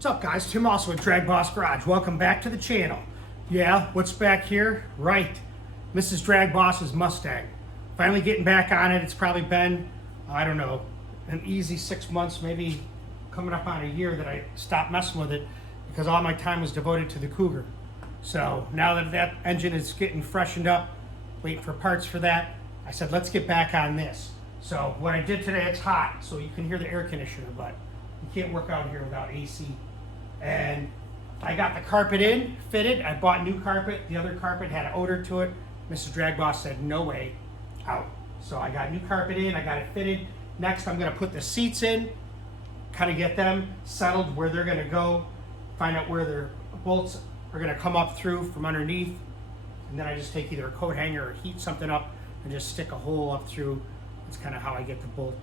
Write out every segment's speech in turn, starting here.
What's up, guys? Tim also at DragBoss Garage. Welcome back to the channel. Yeah, what's back here? Right, Mrs. DragBoss's Mustang. Finally getting back on it. It's probably been, I don't know, an easy 6 months, maybe coming up on a year that I stopped messing with it because all my time was devoted to the Cougar. So now that that engine is getting freshened up, waiting for parts for that, I said, let's get back on this. So what I did today, it's hot, so you can hear the air conditioner, but you can't work out here without AC. And I got the carpet in, fitted. I bought new carpet. The other carpet had an odor to it. Mrs. DragBoss said, no way, out. So I got new carpet in, I got it fitted. Next, I'm gonna put the seats in, kind of get them settled where they're gonna go, find out where their bolts are gonna come up through from underneath. And then I just take either a coat hanger or heat something up and just stick a hole up through. That's kind of how I get the bolt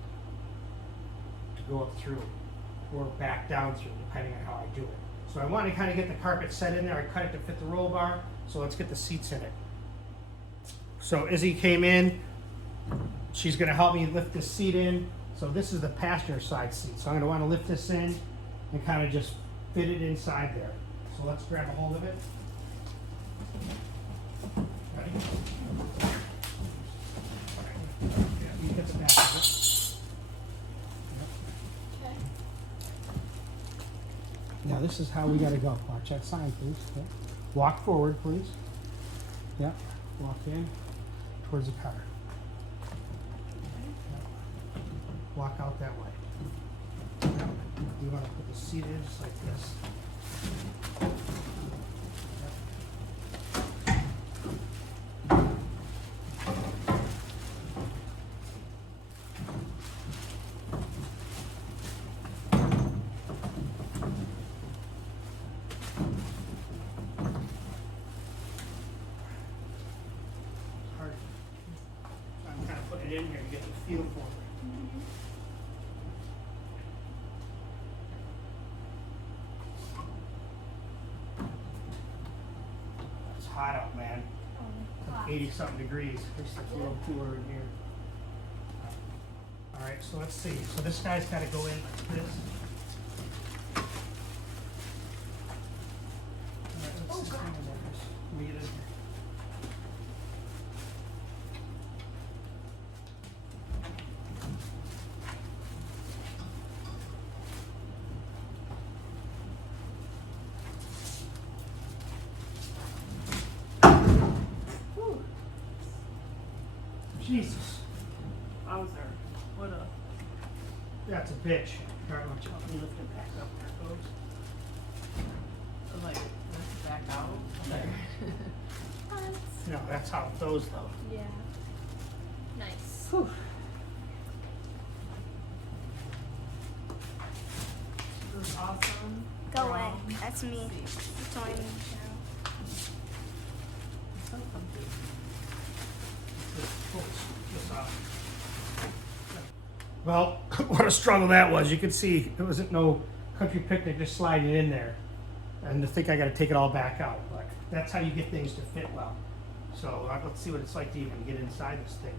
to go up through or back down through, depending on how I do it. So I want to kind of get the carpet set in there. I cut it to fit the roll bar, so let's get the seats in it. So Izzy came in. She's going to help me lift this seat in. So this is the passenger side seat. So I'm going to want to lift this in and kind of just fit it inside there. So let's grab a hold of it. Ready? All right. Yeah, you get the back of it. Now this is how we got to go. Watch that sign, please. Yeah. Walk forward, please. Yeah. Walk in towards the car. Yeah. Walk out that way. Yeah. You want to put the seat in just like this. In here to get the feel for it. It's hot out, man. It's 80 something degrees. It's a little cooler in here. All right, so let's see. So this guy's got to go in like this. All right, let's see. Let me get in here. Jesus. Bowser. What a... That's a bitch. All right, watch out. Let me lift it back up. There it goes. Like, let's back out. Okay. No, that's how it goes, though. Yeah. Nice. Whew. This is awesome. Go away. Braum That's me. Racing. Join me. It's so comfy. Well, what a struggle that was. You could see it wasn't no country picnic just sliding in there. And to think I got to take it all back out. But that's how you get things to fit well. So let's see what it's like to even get inside this thing,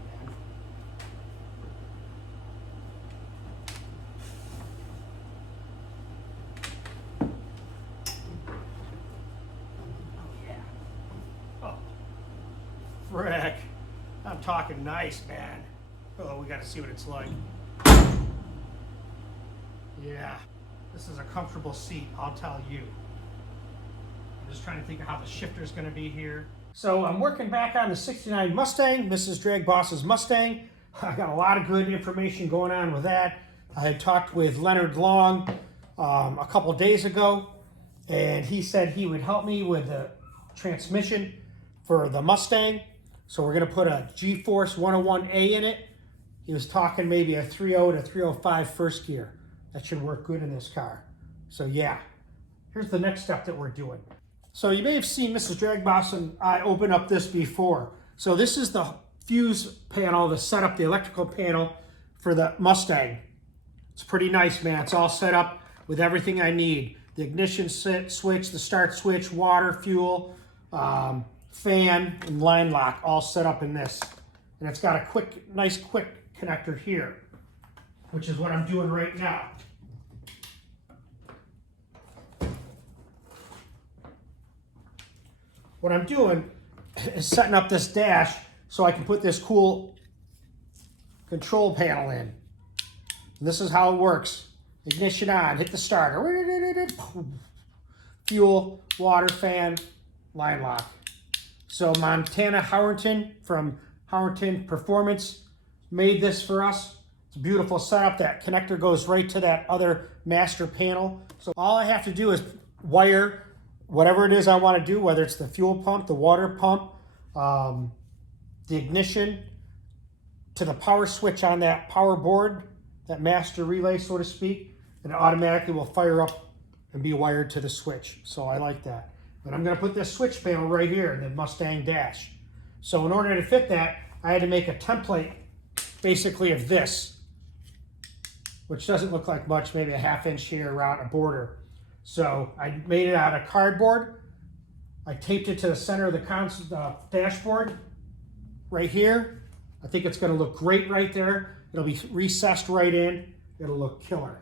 man. Oh, yeah. Oh, frick. I'm talking nice, man. Oh, we got to see what it's like. Yeah, this is a comfortable seat, I'll tell you. I'm just trying to think of how the shifter's going to be here. So I'm working back on the 69 Mustang, Mrs. DragBoss's Mustang. I got a lot of good information going on with that. I had talked with Leonard Long a couple days ago, and he said he would help me with the transmission for the Mustang. So we're going to put a G-Force 101A in it. He was talking maybe a 3.0 to 3.05 first gear. That should work good in this car. So yeah, here's the next step that we're doing. So you may have seen Mrs. DragBoss and I open up this before. So this is the fuse panel to set up the electrical panel for the Mustang. It's pretty nice, man. It's all set up with everything I need. The ignition switch, the start switch, water, fuel, fan, and line lock all set up in this. And it's got a nice quick connector here, which is what I'm doing right now. what I'm doing is setting up this dash so I can put this cool control panel in. And this is how it works. Ignition on, hit the starter. Fuel, water, fan, line lock. So Montana Howerton from Howerton Performance made this for us. It's a beautiful setup. That connector goes right to that other master panel. So all I have to do is wire whatever it is I want to do, whether it's the fuel pump, the water pump, the ignition, to the power switch on that power board, that master relay, so to speak, and it automatically will fire up and be wired to the switch. So I like that. But I'm going to put this switch panel right here in the Mustang dash. So in order to fit that, I had to make a template basically of this, which doesn't look like much, maybe a 1/2 inch here around a border. So I made it out of cardboard. I taped it to the center of the dashboard right here. I think it's going to look great right there. It'll be recessed right in. It'll look killer.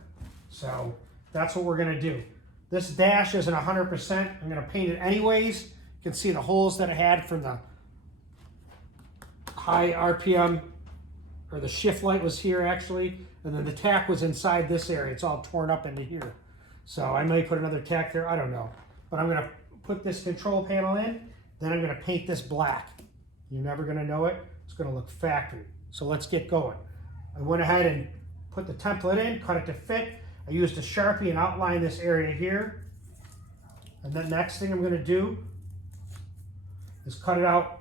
So that's what we're going to do. This dash isn't 100%. I'm going to paint it anyways. You can see the holes that it had from the high RPM, or the shift light was here actually, and then the tack was inside this area. It's all torn up into here. So I may put another tack there, I don't know. But I'm going to put this control panel in, then I'm going to paint this black. You're never going to know it. It's going to look factory. So let's get going. I went ahead and put the template in, cut it to fit. I used a Sharpie and outlined this area here. And then next thing I'm going to do is cut it out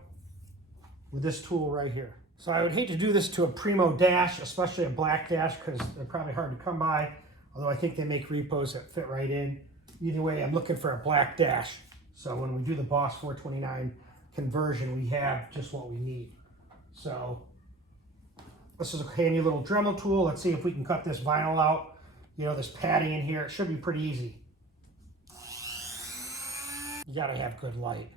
with this tool right here. So I would hate to do this to a Primo dash, especially a black dash, because they're probably hard to come by. Although I think they make repos that fit right in. Either way, I'm looking for a black dash. So when we do the Boss 429 conversion, we have just what we need. So this is a handy little Dremel tool. Let's see if we can cut this vinyl out. You know, this padding in here, it should be pretty easy. You gotta have good light.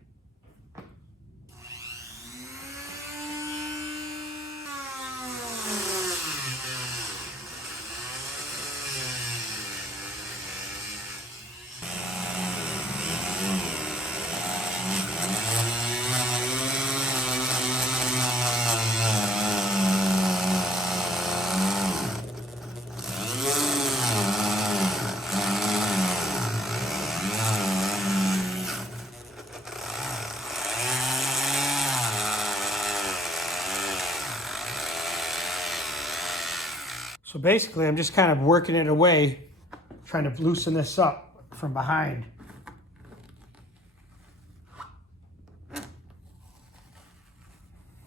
So basically, I'm just kind of working it away, trying to loosen this up from behind.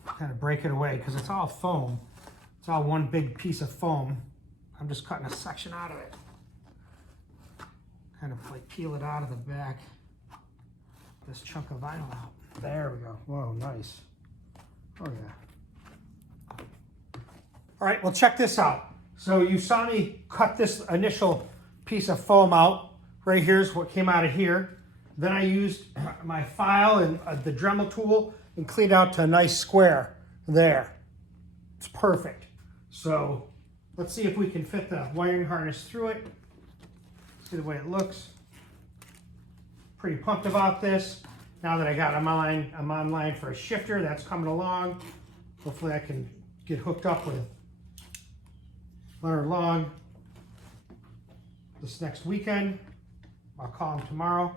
Kind of break it away because it's all foam. It's all one big piece of foam. I'm just cutting a section out of it. Kind of like peel it out of the back. This chunk of vinyl out. There we go. Whoa, nice. Oh yeah. All right, well check this out. So you saw me cut this initial piece of foam out. Right here's what came out of here. Then I used my file and the Dremel tool and cleaned out to a nice square there. It's perfect. So let's see if we can fit the wiring harness through it. See the way it looks. Pretty pumped about this. Now that I got I'm online for a shifter that's coming along. Hopefully I can get hooked up with Leonard Long this next weekend. I'll call him tomorrow.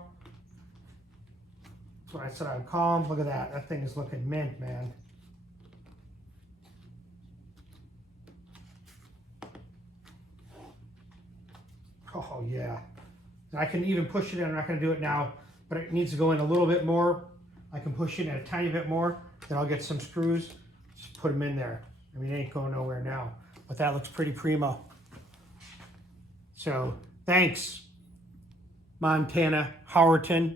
That's what I said I'd call him. Look at that. That thing is looking mint, man. Oh, yeah. And I can even push it in. I'm not going to do it now, but it needs to go in a little bit more. I can push it in a tiny bit more. Then I'll get some screws, just put them in there. I mean, it ain't going nowhere now. But that looks pretty primo. So thanks, Montana Howerton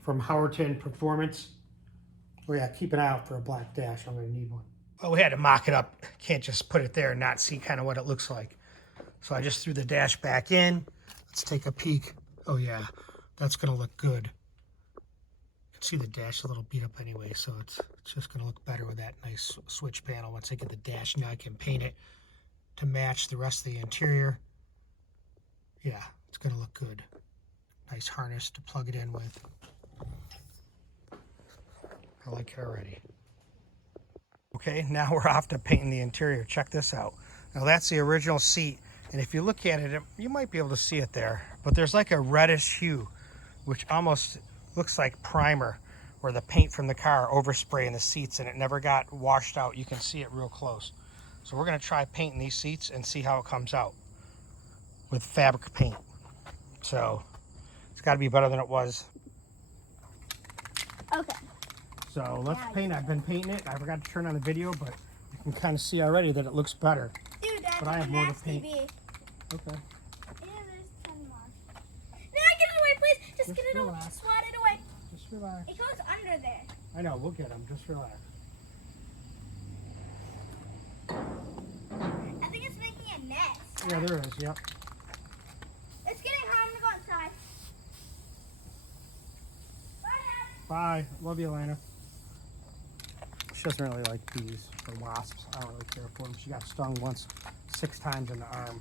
from Howerton Performance. Oh yeah, keep an eye out for a black dash. I'm gonna need one. Well, we had to mock it up. Can't just put it there and not see kind of what it looks like. So I just threw the dash back in. Let's take a peek. Oh yeah, that's gonna look good. You can see the dash a little beat up anyway, so it's just gonna look better with that nice switch panel. Once I get the dash, now I can paint it to match the rest of the interior. Yeah, it's gonna look good. Nice harness to plug it in with. I like it already. Okay, now we're off to painting the interior. Check this out. Now that's the original seat, and if you look at it, you might be able to see it there, but there's like a reddish hue, which almost looks like primer, or the paint from the car overspraying the seats, and it never got washed out. You can see it real close. So we're gonna try painting these seats and see how it comes out with fabric paint. So it's gotta be better than it was. Okay. So let's paint. I've been painting it. I forgot to turn on the video, but you can kind of see already that it looks better. Dude, that's But I have more to paint. TV. Okay. Yeah, there's 10 more. No, get it away, please. Just get it away. relax. Swat it away. Just relax. It goes under there. I know, we'll get them. Just relax. I think it's making a mess. Yeah, there is. Yep. It's getting hot. I'm gonna go outside. Bye, Dad. Bye. Love you, Elena. She doesn't really like bees or wasps. I don't really care for them. She got stung once 6 times in the arm.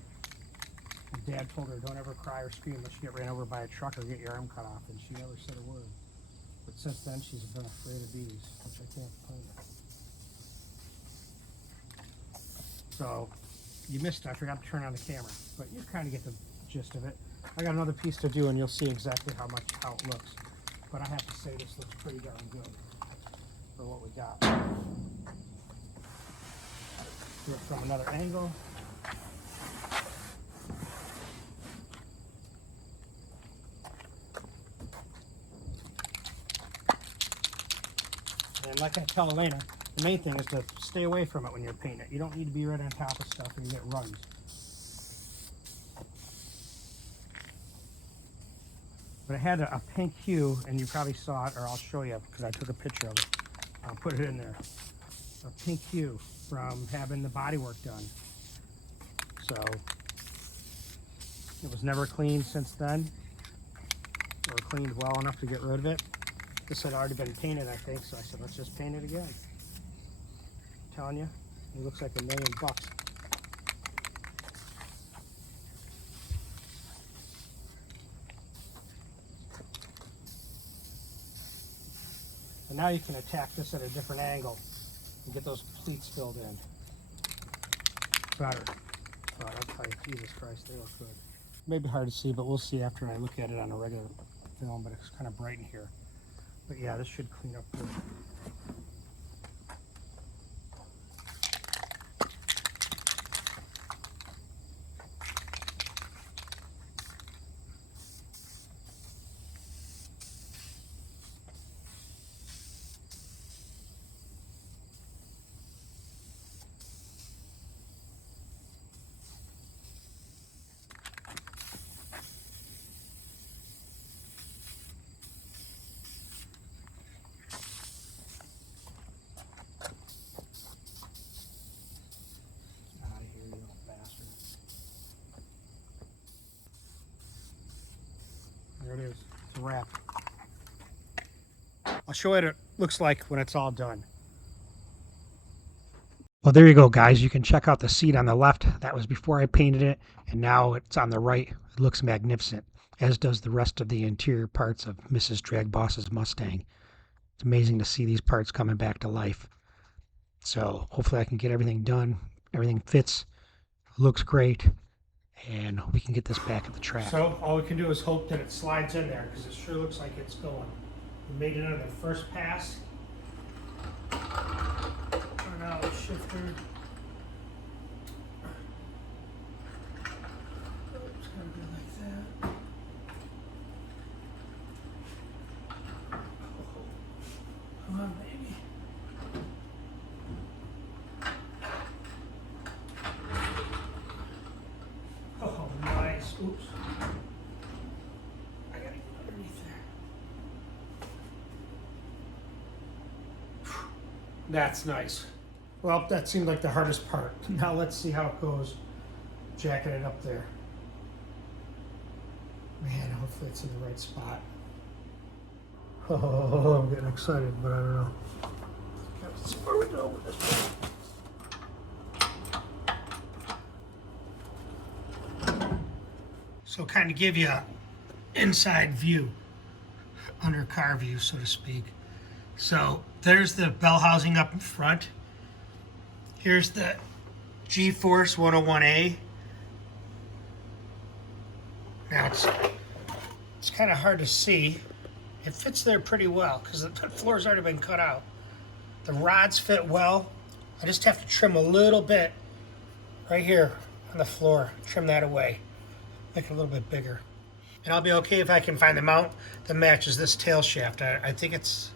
Her dad told her, don't ever cry or scream unless you get ran over by a truck or get your arm cut off, and she never said a word. But since then, she's been afraid of bees, which I can't complain of. So, you missed it. I forgot to turn on the camera, but you kind of get the gist of it. I got another piece to do, and you'll see exactly how it looks. But I have to say, this looks pretty darn good for what we got. Do it from another angle. And like I tell Elena, the main thing is to stay away from it when you're painting it. You don't need to be right on top of stuff and get runs. But it had a pink hue, and you probably saw it, or I'll show you because I took a picture of it. I'll put it in there. A pink hue from having the bodywork done. So it was never cleaned since then, or cleaned well enough to get rid of it. This had already been painted, I think, so I said, let's just paint it again. I'm telling you, it looks like $1 million. And now you can attack this at a different angle and get those pleats filled in. Better. But I'll tell you, Jesus Christ, they look good. Maybe hard to see, but we'll see after I look at it on a regular film, but it's kind of bright in here. But yeah, this should clean up good. There it is. It's a wrap. I'll show you what it looks like when it's all done. Well, there you go, guys. You can check out the seat on the left. That was before I painted it, and now it's on the right. It looks magnificent, as does the rest of the interior parts of Mrs. DragBoss's Mustang. It's amazing to see these parts coming back to life. So hopefully I can get everything done. Everything fits, looks great, and we can get this back at the track. So all we can do is hope that it slides in there, because it sure looks like it's going. We made it on the first pass. Turn out the shifter. It's gonna be like that. Come on, baby. Oh, nice. Oops. I gotta get underneath there. That's nice. Well, that seemed like the hardest part. Now let's see how it goes. Jacking it up there. Man, hopefully it's in the right spot. Oh, I'm getting excited, but I don't know. Where we go with this one? So kind of give you an inside view, under car view, so to speak. So there's the bell housing up in front. Here's the G-Force 101A. Now it's kind of hard to see. It fits there pretty well because the floor's already been cut out. The rods fit well. I just have to trim a little bit right here on the floor. Trim that away. Make it a little bit bigger. And I'll be okay if I can find the mount that matches this tail shaft. I think it's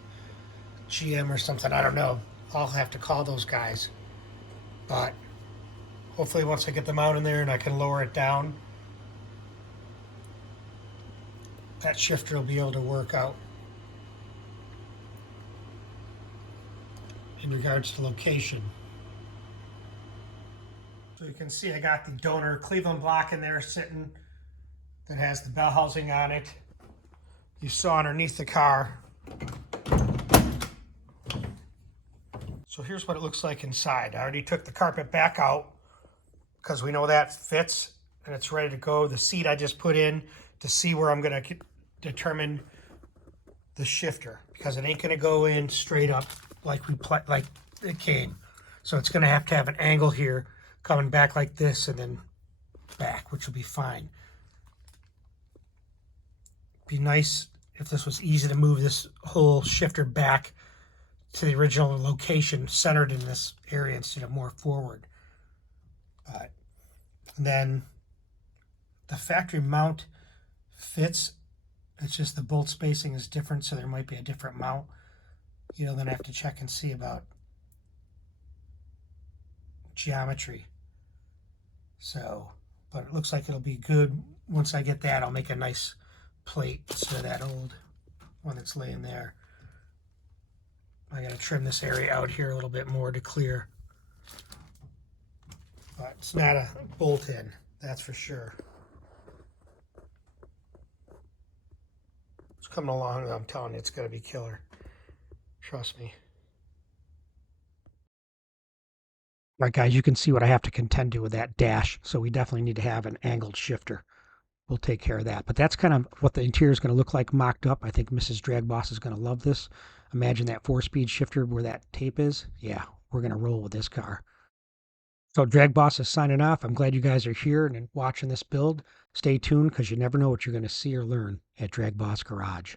GM or something. I don't know. I'll have to call those guys. But hopefully once I get the mount in there and I can lower it down, that shifter will be able to work out. In regards to location. So you can see I got the donor Cleveland block in there sitting that has the bell housing on it. You saw underneath the car. So here's what it looks like inside. I already took the carpet back out because we know that fits and it's ready to go. The seat I just put in to see where I'm going to determine the shifter because it ain't going to go in straight up like it came. So it's going to have an angle here coming back like this and then back, which will be fine. Be nice if this was easy to move this whole shifter back to the original location, centered in this area instead of more forward. But then the factory mount fits. It's just the bolt spacing is different, so there might be a different mount. You know, then I have to check and see about geometry. So, but it looks like it'll be good. Once I get that, I'll make a nice plate instead of that old one that's laying there. I gotta trim this area out here a little bit more to clear. But it's not a bolt in, that's for sure. It's coming along, I'm telling you, it's gonna be killer. Trust me. All right, guys, you can see what I have to contend to with that dash. So we definitely need to have an angled shifter. We'll take care of that. But that's kind of what the interior is going to look like mocked up. I think Mrs. DragBoss is going to love this. Imagine that 4-speed shifter where that tape is. Yeah, we're going to roll with this car. So DragBoss is signing off. I'm glad you guys are here and watching this build. Stay tuned because you never know what you're going to see or learn at DragBoss Garage.